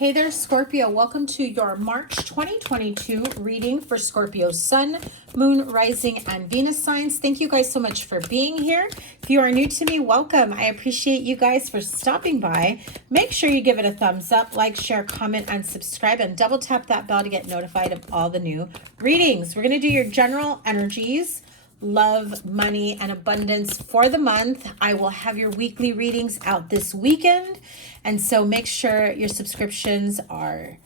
Hey there, Scorpio. Welcome to your March 2022 reading for Scorpio Sun, Moon, Rising, and Venus signs. Thank you guys so much for being here. If you are new to me, welcome. I appreciate you guys for stopping by. Make sure you give it a thumbs up, like, share, comment, and subscribe, and double tap that bell to get notified of all the new readings. We're going to do your general energies, love, money, and abundance for the month. I will have your weekly readings out this weekend. And so make sure your subscriptions are,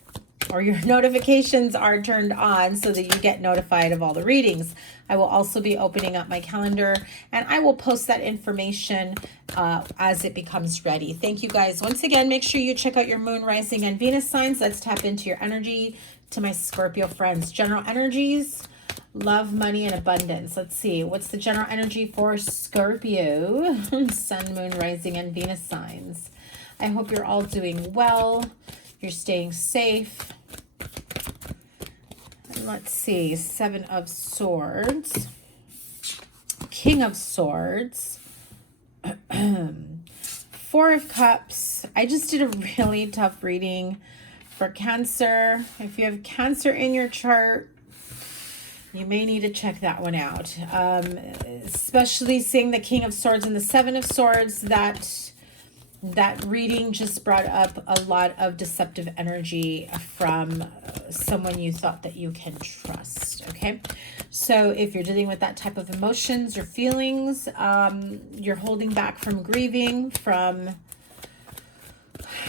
or your notifications are turned on so that you get notified of all the readings. I will also be opening up my calendar and I will post that information as it becomes ready. Thank you guys. Once again, make sure you check out your Moon, Rising, and Venus signs. Let's tap into your energy to my Scorpio friends. General energies, love, money, and abundance. Let's see. What's the general energy for Scorpio? Sun, Moon, Rising, and Venus signs. I hope you're all doing well. You're staying safe. And let's see. Seven of Swords. King of Swords. Four of Cups. I just did a really tough reading for Cancer. If you have Cancer in your chart, you may need to check that one out. Especially seeing the King of Swords and the Seven of Swords, that reading just brought up a lot of deceptive energy from someone you thought that you can trust. Okay, so if you're dealing with that type of emotions or feelings, you're holding back from grieving,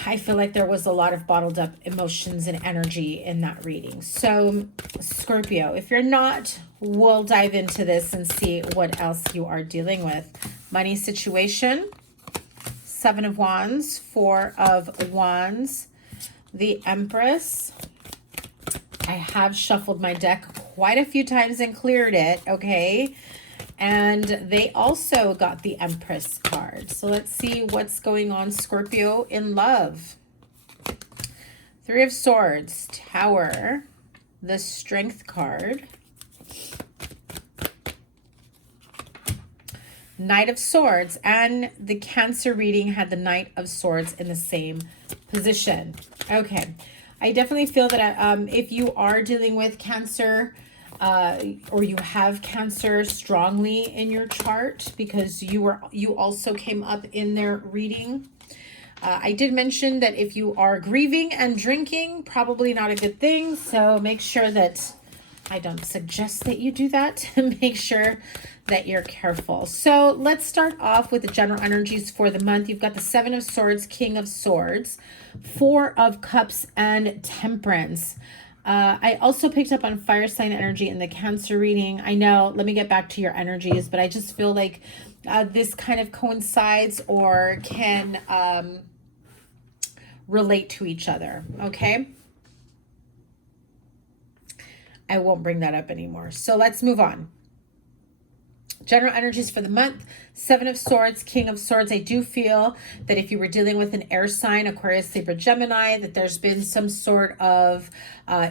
I feel like there was a lot of bottled up emotions and energy in that reading. So Scorpio, if you're not, we'll dive into this and see what else you are dealing with. Money situation. Seven of Wands, Four of Wands, the Empress. I have shuffled my deck quite a few times and cleared it, okay? And they also got the Empress card. So let's see what's going on, Scorpio, in love. Three of Swords, Tower, the Strength card. Knight of Swords, and the Cancer reading had the Knight of Swords in the same position. Okay, I definitely feel that if you are dealing with Cancer or you have Cancer strongly in your chart, because you also came up in their reading. I did mention that if you are grieving and drinking, probably not a good thing. So make sure that I don't suggest that you do that. Make sure that you're careful. So let's start off with the general energies for the month. You've got the Seven of Swords, King of Swords, Four of Cups, and Temperance. I also picked up on fire sign energy in the Cancer reading. I know, let me get back to your energies, but I just feel like this kind of coincides or can relate to each other, okay? I won't bring that up anymore. So let's move on. General energies for the month. Seven of Swords, King of Swords. I do feel that if you were dealing with an air sign, Aquarius, Libra, Gemini, that there's been some sort of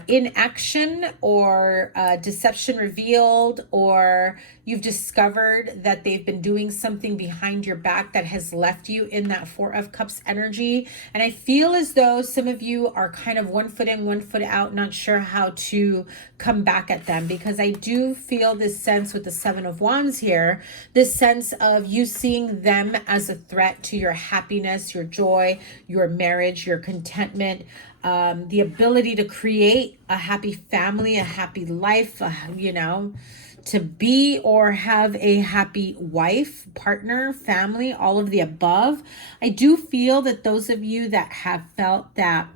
inaction or deception revealed, or you've discovered that they've been doing something behind your back that has left you in that Four of Cups energy. And I feel as though some of you are kind of 1 foot in, 1 foot out, not sure how to come back at them, because I do feel this sense with the Seven of Wands here, this sense of you seeing them as a threat to your happiness, your joy, your marriage, your contentment, the ability to create a happy family, a happy life, you know, to be or have a happy wife, partner, family, all of the above. I do feel that those of you that have felt that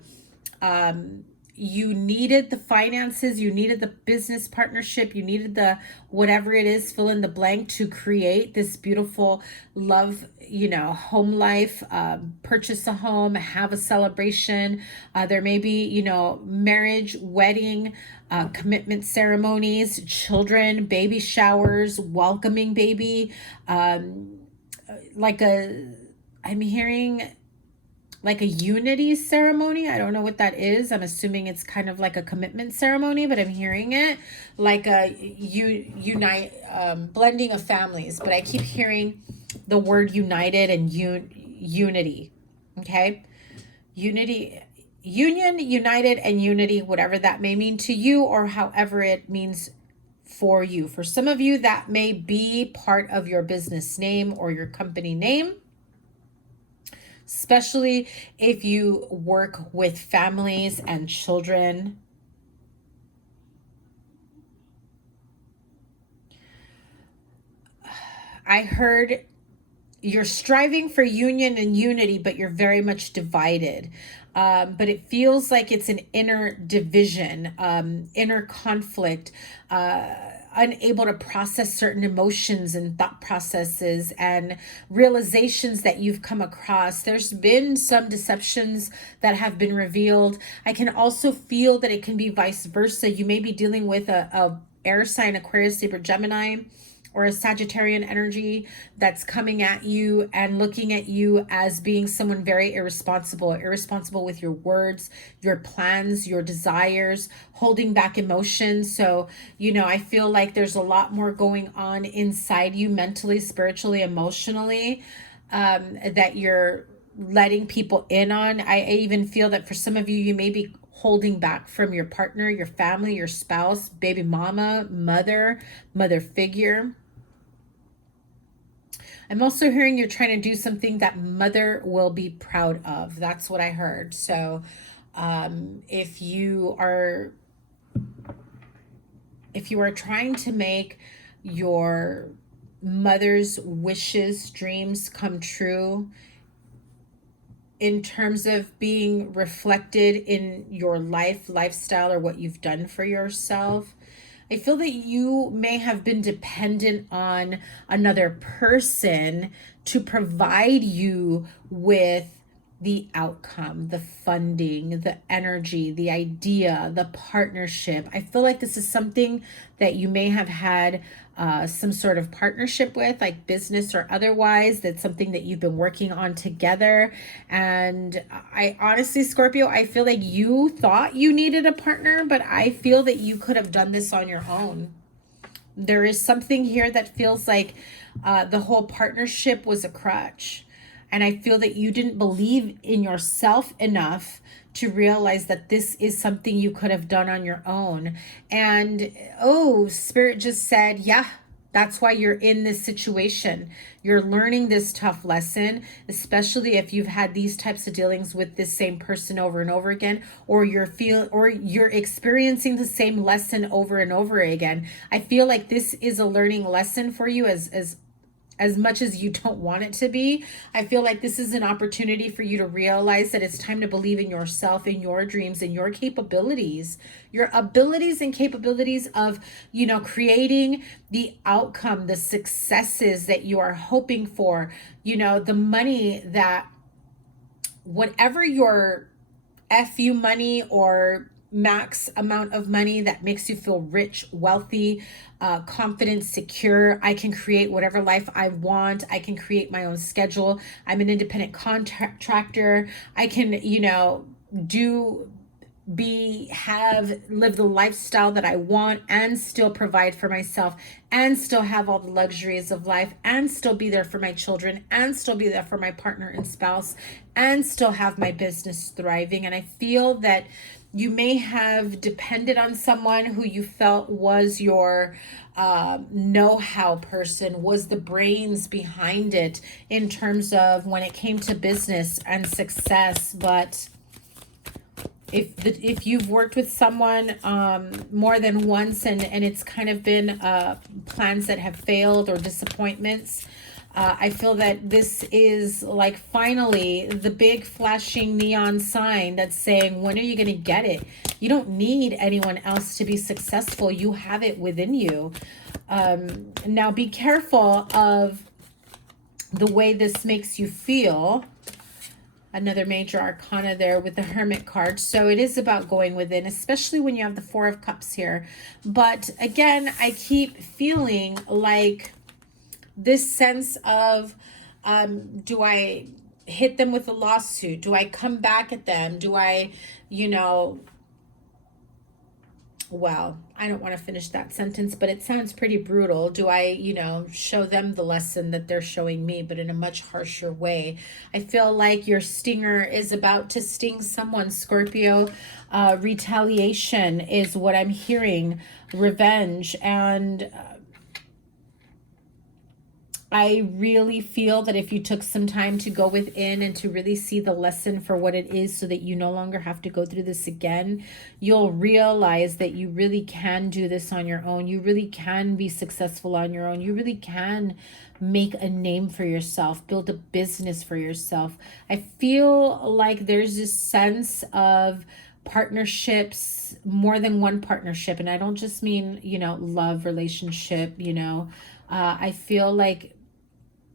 you needed the finances, you needed the business partnership, you needed the whatever it is, fill in the blank, to create this beautiful love, you know, home life, purchase a home, have a celebration. There may be, you know, marriage, wedding, commitment ceremonies, children, baby showers, welcoming baby, I'm hearing like a unity ceremony. I don't know what that is. I'm assuming it's kind of like a commitment ceremony, but I'm hearing it like a blending of families. But I keep hearing the word united and unity. Okay, unity. union, united, and unity, whatever that may mean to you or however it means for you. For some of you, that may be part of your business name or your company name, especially if you work with families and children. I heard you're striving for union and unity, but you're very much divided. But it feels like it's an inner division, inner conflict, unable to process certain emotions and thought processes and realizations that you've come across. There's been some deceptions that have been revealed. I can also feel that it can be vice versa. You may be dealing with a air sign, Aquarius, Libra, Gemini, or a Sagittarian energy that's coming at you and looking at you as being someone very irresponsible with your words, your plans, your desires, holding back emotions. So, I feel like there's a lot more going on inside you mentally, spiritually, emotionally, that you're letting people in on. I even feel that for some of you, you may be holding back from your partner, your family, your spouse, baby mama, mother figure. I'm also hearing you're trying to do something that mother will be proud of. That's what I heard. So if you are trying to make your mother's wishes, dreams come true in terms of being reflected in your lifestyle, or what you've done for yourself, I feel that you may have been dependent on another person to provide you with the outcome, the funding, the energy, the idea, the partnership. I feel like this is something that you may have had some sort of partnership with, like business or otherwise. That's something that you've been working on together. And I honestly, Scorpio, I feel like you thought you needed a partner, but I feel that you could have done this on your own. There is something here that feels like the whole partnership was a crutch. And I feel that you didn't believe in yourself enough to realize that this is something you could have done on your own. And Spirit just said, yeah, that's why you're in this situation. You're learning this tough lesson, especially if you've had these types of dealings with this same person over and over again, or you're experiencing the same lesson over and over again. I feel like this is a learning lesson for you as much as you don't want it to be. I feel like this is an opportunity for you to realize that it's time to believe in yourself, in your dreams, and your capabilities, your abilities and capabilities of, creating the outcome, the successes that you are hoping for, the money that, whatever your FU money or max amount of money that makes you feel rich, wealthy, confident, secure. I can create whatever life I want. I can create my own schedule. I'm an independent contractor. I can, live the lifestyle that I want and still provide for myself and still have all the luxuries of life and still be there for my children and still be there for my partner and spouse and still have my business thriving. And I feel that you may have depended on someone who you felt was your know-how person, was the brains behind it in terms of when it came to business and success. But if you've worked with someone more than once and it's kind of been plans that have failed or disappointments, I feel that this is like finally the big flashing neon sign that's saying, when are you going to get it? You don't need anyone else to be successful. You have it within you. Now be careful of the way this makes you feel. Another major arcana there with the Hermit card. So it is about going within, especially when you have the Four of Cups here. But again, I keep feeling like this sense of, do I hit them with a lawsuit? Do I come back at them? Do I, well, I don't want to finish that sentence, but it sounds pretty brutal. Do I, show them the lesson that they're showing me, but in a much harsher way? I feel like your stinger is about to sting someone, Scorpio. Retaliation is what I'm hearing. Revenge. And I really feel that if you took some time to go within and to really see the lesson for what it is so that you no longer have to go through this again, you'll realize that you really can do this on your own. You really can be successful on your own. You really can make a name for yourself, build a business for yourself. I feel like there's this sense of partnerships, more than one partnership. And I don't just mean, love relationship, I feel like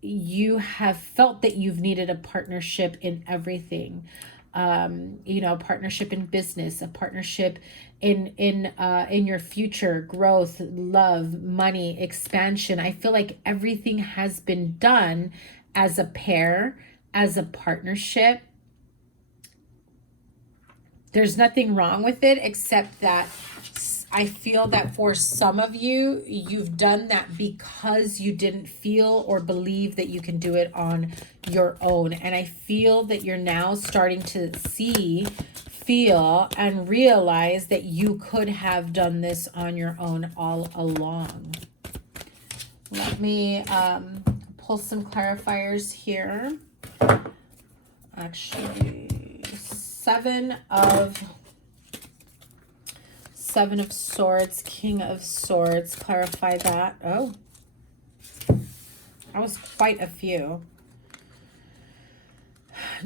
you have felt that you've needed a partnership in everything. A partnership in business, a partnership in your future growth, love, money, expansion. I feel like everything has been done as a pair, as a partnership. There's nothing wrong with it, except that I feel that for some of you, you've done that because you didn't feel or believe that you can do it on your own. And I feel that you're now starting to see, feel, and realize that you could have done this on your own all along. Let me pull some clarifiers here. Actually, Seven of Swords, King of Swords, clarify that. Oh, that was quite a few.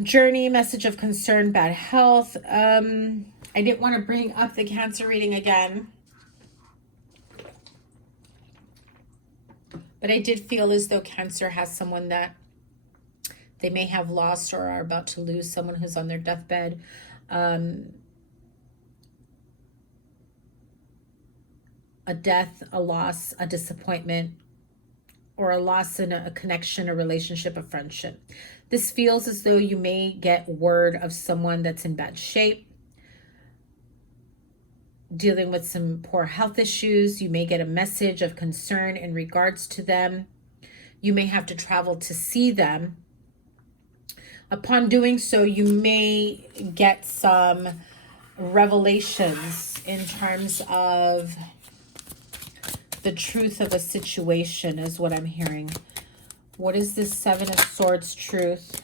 Journey, message of concern, bad health. I didn't want to bring up the Cancer reading again, but I did feel as though Cancer has someone that they may have lost or are about to lose, someone who's on their deathbed. A death, a loss, a disappointment, or a loss in a connection, a relationship, a friendship. This feels as though you may get word of someone that's in bad shape, dealing with some poor health issues. You may get a message of concern in regards to them. You may have to travel to see them. Upon doing so, you may get some revelations in terms of the truth of a situation is what I'm hearing. What is this Seven of Swords truth?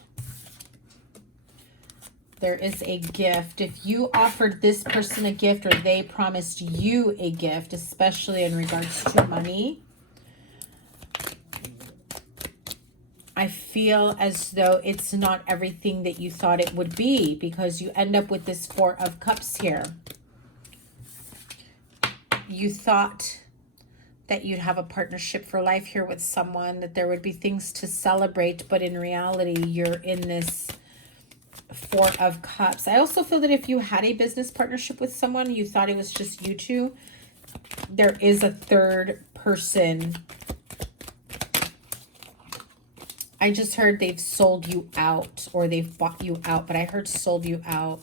There is a gift. If you offered this person a gift or they promised you a gift, especially in regards to money, I feel as though it's not everything that you thought it would be, because you end up with this Four of Cups here. You thought that you'd have a partnership for life here with someone, that there would be things to celebrate, but in reality, you're in this Four of Cups. I also feel that if you had a business partnership with someone, you thought it was just you two, there is a third person. I just heard they've sold you out or they've bought you out, but I heard sold you out.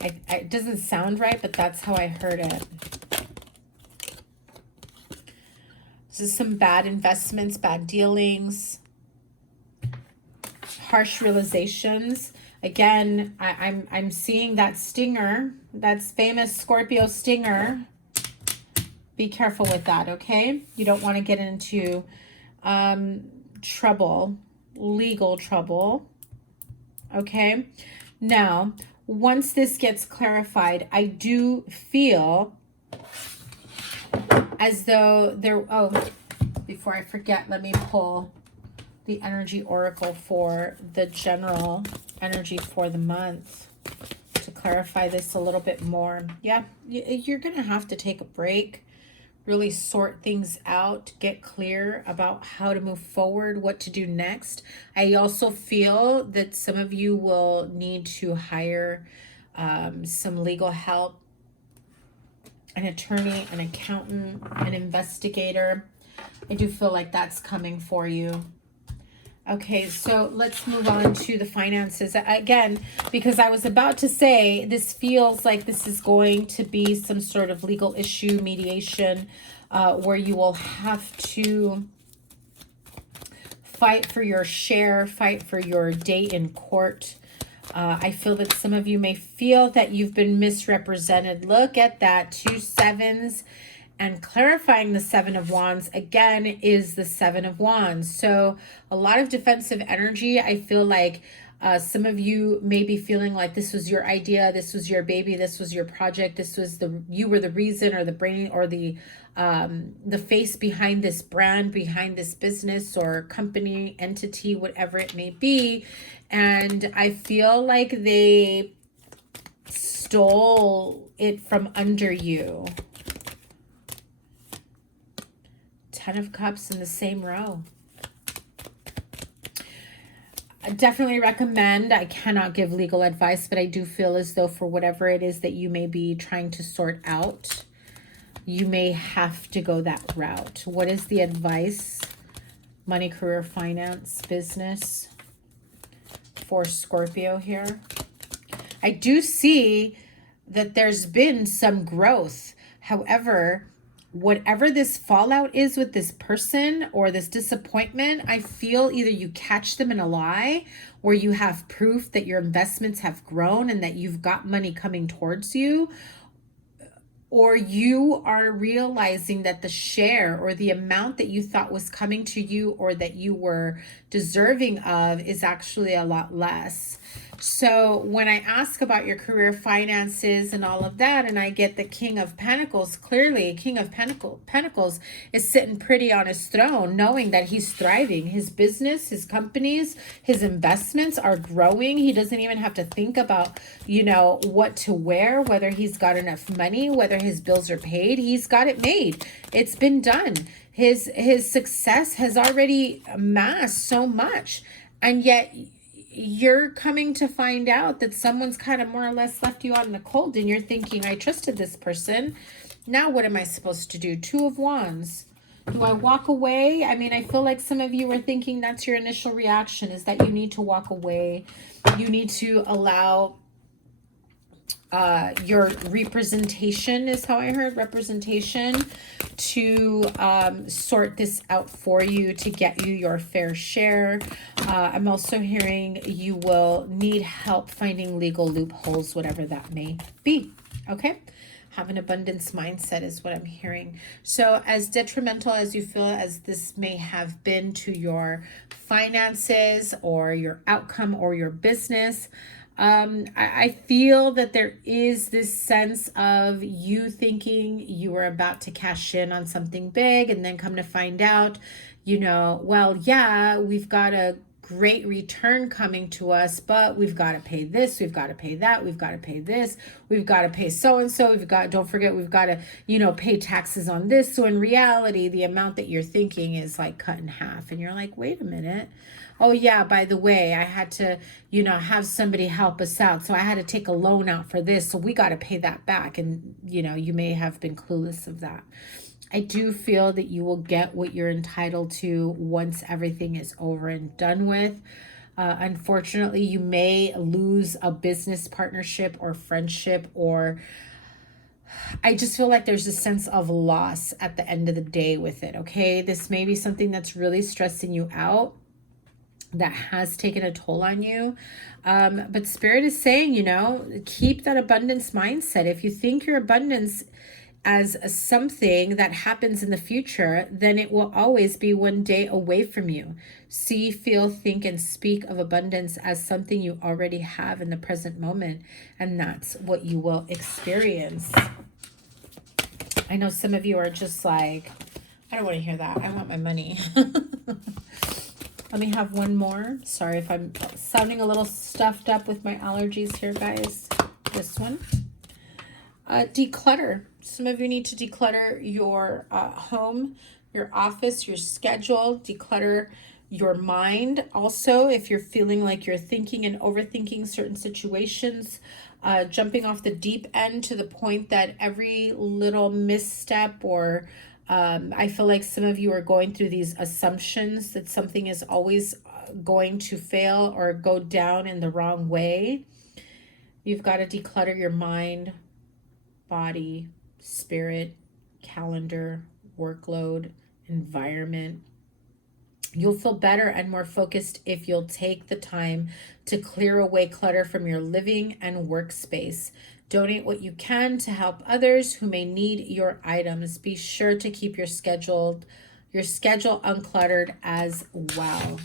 It doesn't sound right, but that's how I heard it. This is some bad investments, bad dealings, harsh realizations. Again, I'm seeing that stinger, that's famous Scorpio stinger. Be careful with that, okay? You don't want to get into trouble, legal trouble, okay? Now, once this gets clarified, I do feel as though there, before I forget, let me pull the energy oracle for the general energy for the month to clarify this a little bit more. Yeah, you're going to have to take a break, really sort things out, get clear about how to move forward, what to do next. I also feel that some of you will need to hire some legal help, an attorney, an accountant, an investigator. I do feel like that's coming for you. Okay, so let's move on to the finances. Again, because I was about to say, this feels like this is going to be some sort of legal issue, mediation, where you will have to fight for your share, fight for your day in court. I feel that some of you may feel that you've been misrepresented. Look at that, 2 sevens. And clarifying the 7 of Wands, again, is the 7 of Wands. So a lot of defensive energy. I feel like some of you may be feeling like this was your idea, this was your baby, this was your project, this was you were the reason or the brain or the face behind this brand, behind this business or company, entity, whatever it may be. And I feel like they stole it from under you. 10 of Cups in the same row. I definitely recommend, I cannot give legal advice, but I do feel as though for whatever it is that you may be trying to sort out, you may have to go that route. What is the advice? Money, career, finance, business for Scorpio here. I do see that there's been some growth. However, whatever this fallout is with this person or this disappointment, I feel either you catch them in a lie or you have proof that your investments have grown and that you've got money coming towards you, or you are realizing that the share or the amount that you thought was coming to you or that you were deserving of is actually a lot less. So when I ask about your career, finances, and all of that, and I get the King of Pentacles, clearly King of Pentacles is sitting pretty on his throne, knowing that he's thriving. His business, his companies, his investments are growing. He doesn't even have to think about, you know, what to wear, whether he's got enough money, whether his bills are paid. He's got it made. It's been done. His success has already amassed so much, and yet you're coming to find out that someone's kind of more or less left you out in the cold, and you're thinking, I trusted this person. Now what am I supposed to do? 2 of Wands. Do I walk away? I mean, I feel like some of you are thinking that's your initial reaction, is that you need to walk away. You need to allow your representation, is how I heard, representation, to sort this out for you, to get you your fair share. I'm also hearing you will need help finding legal loopholes, whatever that may be. Okay? Have an abundance mindset is what I'm hearing. So as detrimental as you feel as this may have been to your finances or your outcome or your business, I feel that there is this sense of you thinking you were about to cash in on something big and then come to find out, you know, well, yeah, we've got a great return coming to us, but we've got to pay this, we've got to pay that, we've got to pay this, we've got to pay so-and-so, we've got, don't forget, we've got to, you know, pay taxes on this. So in reality, the amount that you're thinking is like cut in half, and you're like, wait a minute. Oh yeah, by the way, I had to, you know, have somebody help us out. So I had to take a loan out for this. So we got to pay that back. And, you know, you may have been clueless of that. I do feel that you will get what you're entitled to once everything is over and done with. Unfortunately, you may lose a business partnership or friendship, or I just feel like there's a sense of loss at the end of the day with it, okay? This may be something that's really stressing you out, that has taken a toll on you. But Spirit is saying, you know, keep that abundance mindset. If you think your abundance as something that happens in the future, then it will always be one day away from you. See, feel, think, and speak of abundance as something you already have in the present moment. And that's what you will experience. I know some of you are just like, I don't want to hear that. I want my money. Let me have one more. Sorry if I'm sounding a little stuffed up with my allergies here, guys. This one. Declutter. Some of you need to declutter your home, your office, your schedule. Declutter your mind. Also, if you're feeling like you're thinking and overthinking certain situations, jumping off the deep end to the point that every little misstep or I feel like some of you are going through these assumptions that something is always going to fail or go down in the wrong way. You've got to declutter your mind, body, spirit, calendar, workload, environment. You'll feel better and more focused if you'll take the time to clear away clutter from your living and workspace. Donate what you can to help others who may need your items. Be sure to keep your schedule uncluttered as well.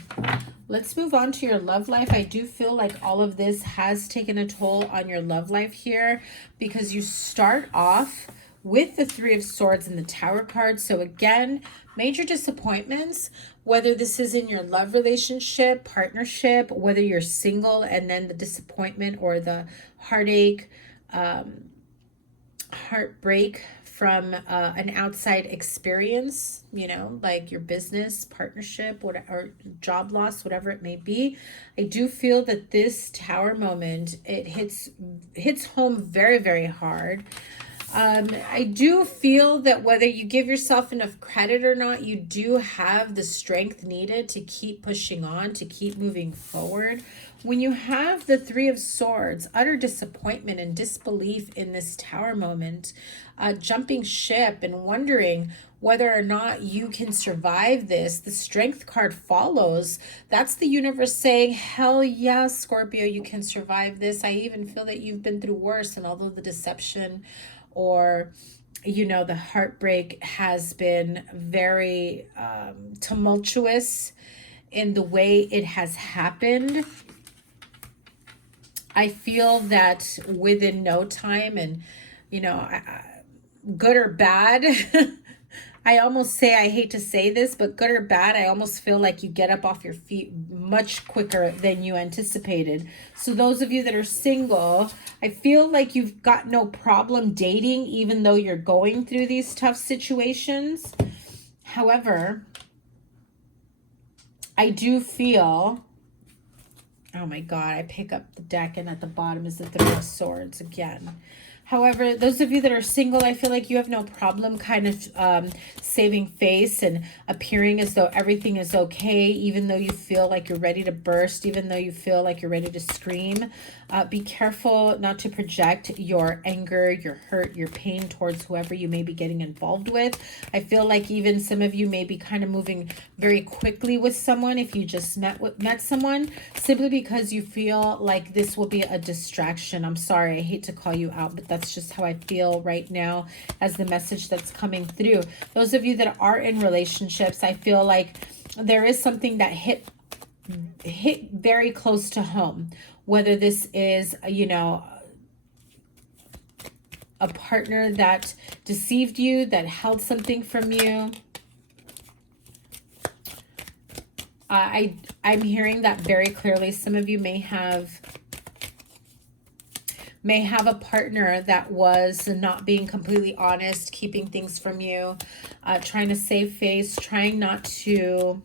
Let's move on to your love life. I do feel like all of this has taken a toll on your love life here, because you start off with the Three of Swords and the Tower card. So again, major disappointments, whether this is in your love relationship, partnership, whether you're single, and then the disappointment or the heartache, heartbreak from an outside experience, you know, like your business, partnership, whatever, or job loss, whatever it may be. I do feel that this Tower moment, it hits home very, very hard. I do feel that whether you give yourself enough credit or not, you do have the strength needed to keep pushing on, to keep moving forward. When you have the Three of Swords, utter disappointment and disbelief in this Tower moment, jumping ship and wondering whether or not you can survive this, the Strength card follows. That's the universe saying, hell yes, Scorpio, you can survive this. I even feel that you've been through worse, and although the deception or, you know, the heartbreak has been very tumultuous in the way it has happened, I feel that within no time, and, you know, good or bad, I almost say, I hate to say this, but good or bad, I almost feel like you get up off your feet much quicker than you anticipated. So those of you that are single, I feel like you've got no problem dating, even though you're going through these tough situations. However, I do feel, oh my God, I pick up the deck and at the bottom is the Three of Swords again. However, those of you that are single, I feel like you have no problem kind of saving face and appearing as though everything is okay, even though you feel like you're ready to burst, even though you feel like you're ready to scream. Be careful not to project your anger, your hurt, your pain towards whoever you may be getting involved with. I feel like even some of you may be kind of moving very quickly with someone if you just met someone, simply because you feel like this will be a distraction. I'm sorry, I hate to call you out, but that's just how I feel right now as the message that's coming through. Those of you that are in relationships, I feel like there is something that hit very close to home, whether this is, you know, a partner that deceived you, that held something from you. I'm hearing that very clearly. Some of you may have a partner that was not being completely honest, keeping things from you, trying to save face, trying not to.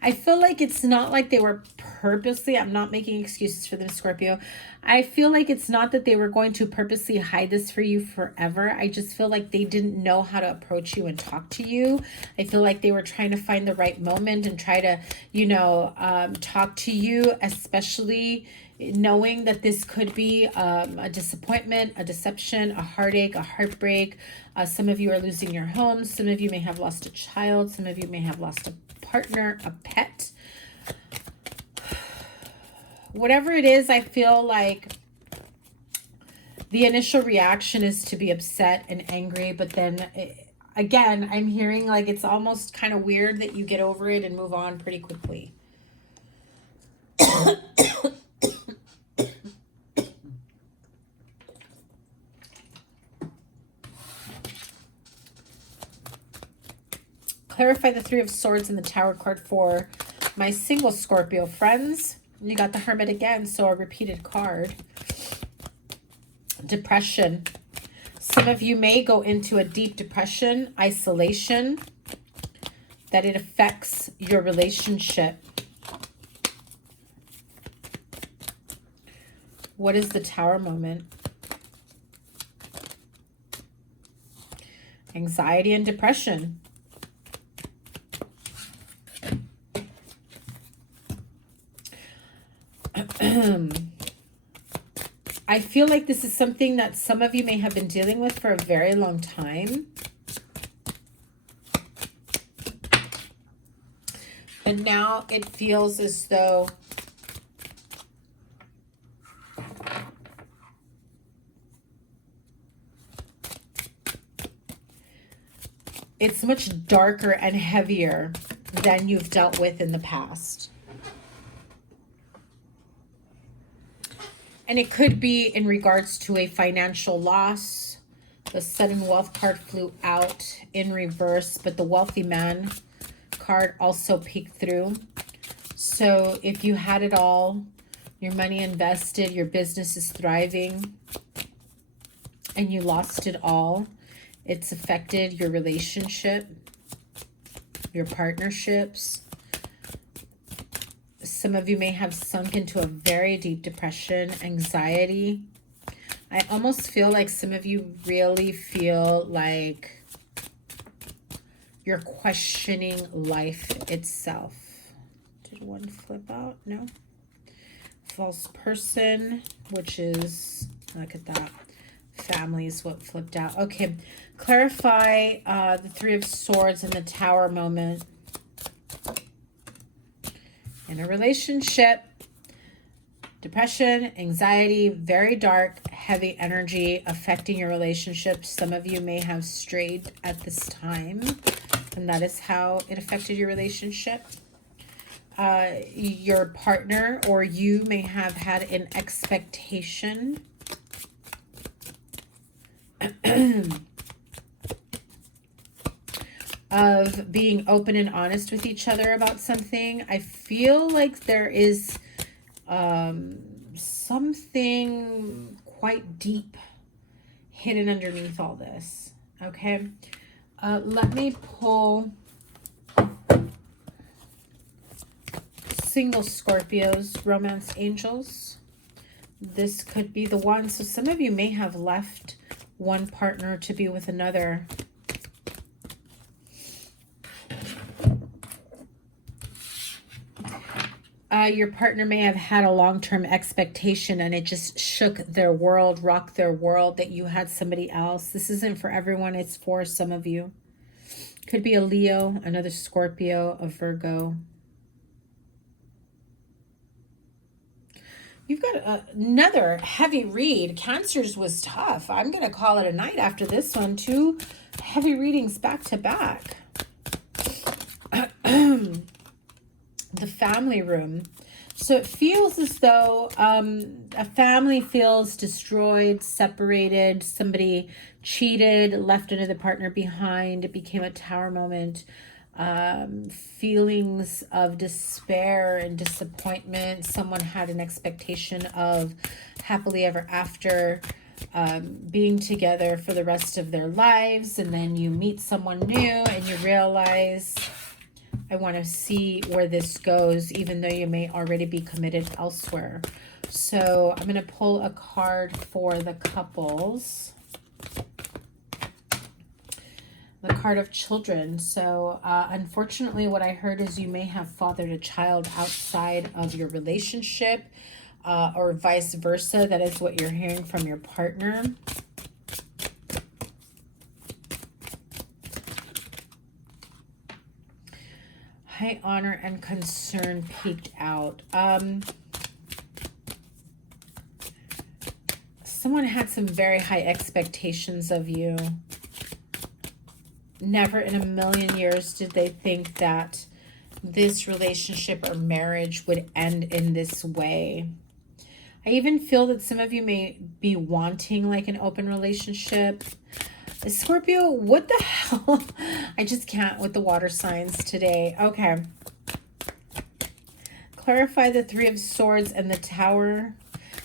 I feel like it's not like they were purposely, I'm not making excuses for them, Scorpio. I feel like it's not that they were going to purposely hide this for you forever. I just feel like they didn't know how to approach you and talk to you. I feel like they were trying to find the right moment and try to, you know, talk to you, especially knowing that this could be a disappointment, a deception, a heartache, a heartbreak. Some of you are losing your homes. Some of you may have lost a child. Some of you may have lost a partner, a pet. Whatever it is, I feel like the initial reaction is to be upset and angry, but then again, I'm hearing like it's almost kind of weird that you get over it and move on pretty quickly. Clarify the Three of Swords and the Tower card for my single Scorpio friends. You got the Hermit again, so a repeated card. Depression. Some of you may go into a deep depression, isolation, that it affects your relationship. What is the Tower moment? Anxiety and depression. I feel like this is something that some of you may have been dealing with for a very long time. And now it feels as though it's much darker and heavier than you've dealt with in the past. And it could be in regards to a financial loss. The sudden wealth card flew out in reverse, but the wealthy man card also peeked through. So if you had it all, your money invested, your business is thriving, and you lost it all, it's affected your relationship, your partnerships. Some of you may have sunk into a very deep depression, anxiety. I almost feel like some of you really feel like you're questioning life itself. Did one flip out? No. False person, which is, look at that. Family is what flipped out. Okay, clarify the Three of Swords and the Tower moment. In a relationship, depression, anxiety, very dark, heavy energy affecting your relationship. Some of you may have strayed at this time, and that is how it affected your relationship. Your partner or you may have had an expectation of being open and honest with each other about something. I feel like there is something quite deep hidden underneath all this. Okay, let me pull single Scorpios, romance angels. This could be the one. So some of you may have left one partner to be with another. Your partner may have had a long-term expectation and it just shook their world, rocked their world, that you had somebody else. This isn't for everyone. It's for some of you. Could be a Leo, another Scorpio, a Virgo. You've got another heavy read. Cancer's was tough. I'm going to call it a night after this one. 2 heavy readings back to back. The family room. So it feels as though a family feels destroyed, separated, somebody cheated, left another partner behind. It became a tower moment. Feelings of despair and disappointment. Someone had an expectation of happily ever after, being together for the rest of their lives, and then you meet someone new and you realize, I want to see where this goes, even though you may already be committed elsewhere. So I'm going to pull a card for the couples. The card of children. So unfortunately, what I heard is you may have fathered a child outside of your relationship, or vice versa. That is what you're hearing from your partner. High honor and concern peeked out. Someone had some very high expectations of you. Never in a million years did they think that this relationship or marriage would end in this way. I even feel that some of you may be wanting like an open relationship. Scorpio, what the hell? I just can't with the water signs today. Okay. Clarify the Three of Swords and the Tower.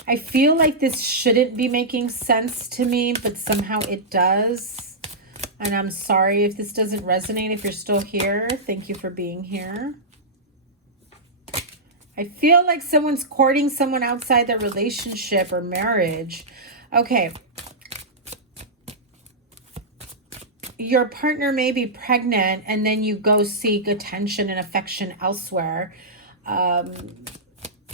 I feel like this shouldn't be making sense to me, but somehow it does. And I'm sorry if this doesn't resonate. If you're still here, thank you for being here. I feel like someone's courting someone outside their relationship or marriage. Okay. Your partner may be pregnant and then you go seek attention and affection elsewhere.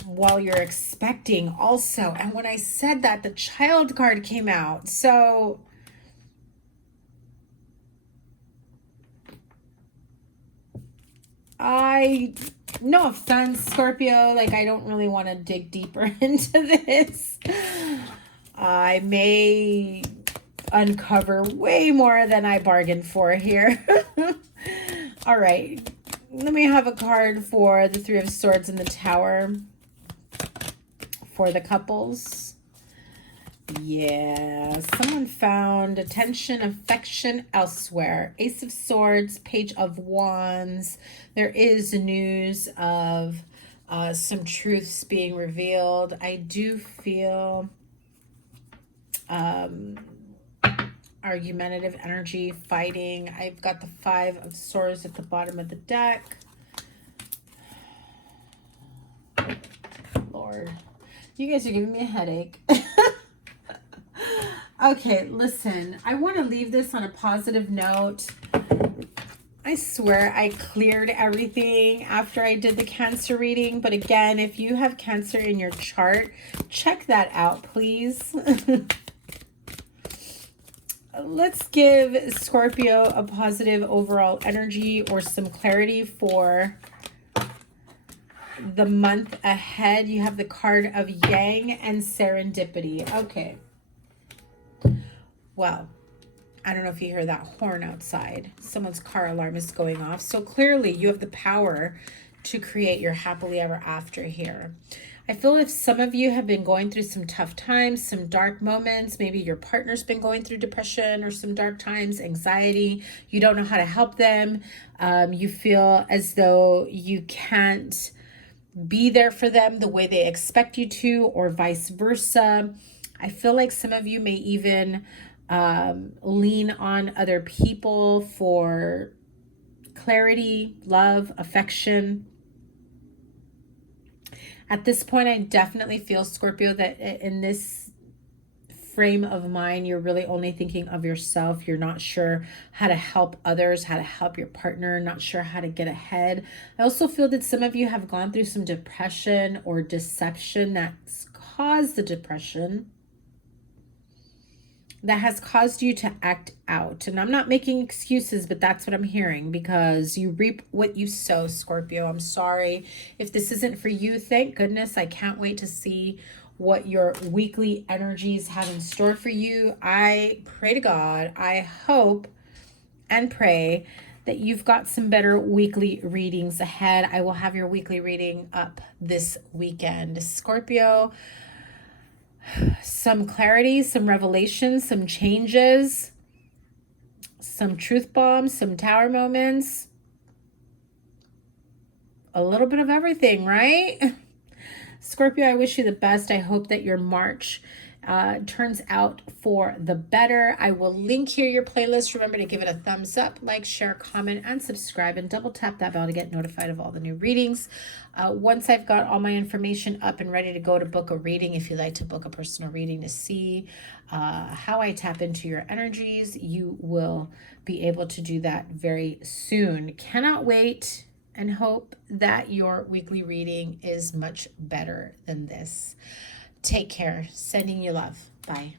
while you're expecting also. And when I said that, the child card came out. So no offense, Scorpio, like I don't really want to dig deeper into this. I may uncover way more than I bargained for here. All right. Let me have a card for the Three of Swords and the Tower for the couples. Yeah, someone found attention, affection elsewhere. Ace of Swords, Page of Wands. There is news of some truths being revealed. I do feel argumentative energy, fighting. I've got the Five of Swords at the bottom of the deck. Lord, you guys are giving me a headache. Okay, listen, I want to leave this on a positive note. I swear I cleared everything after I did the Cancer reading. But again, if you have Cancer in your chart, check that out, please. Let's give Scorpio a positive overall energy or some clarity for the month ahead. You have the card of Yang and Serendipity. Okay. Well, I don't know if you hear that horn outside. Someone's car alarm is going off. So clearly you have the power to create your happily ever after here. I feel if some of you have been going through some tough times, some dark moments, maybe your partner's been going through depression or some dark times, anxiety, you don't know how to help them. You feel as though you can't be there for them the way they expect you to, or vice versa. I feel like some of you may even lean on other people for clarity, love, affection. At this point, I definitely feel, Scorpio, that in this frame of mind, you're really only thinking of yourself. You're not sure how to help others, how to help your partner, not sure how to get ahead. I also feel that some of you have gone through some depression or deception that's caused the depression, that has caused you to act out. And I'm not making excuses, but that's what I'm hearing, because you reap what you sow, Scorpio. I'm sorry if this isn't for you. Thank goodness. I can't wait to see what your weekly energies have in store for you. I pray to God, I hope and pray that you've got some better weekly readings ahead. I will have your weekly reading up this weekend. Scorpio, some clarity, some revelation, some changes, some truth bombs, some tower moments, a little bit of everything, right? Scorpio, I wish you the best. I hope that your March turns out for the better. I will link here your playlist. Remember to give it a thumbs up, like, share, comment, and subscribe, and double tap that bell to get notified of all the new readings. Once I've got all my information up and ready to go to book a reading, if you'd like to book a personal reading to see how I tap into your energies, you will be able to do that very soon. Cannot wait, and hope that your weekly reading is much better than this. Take care. Sending you love. Bye.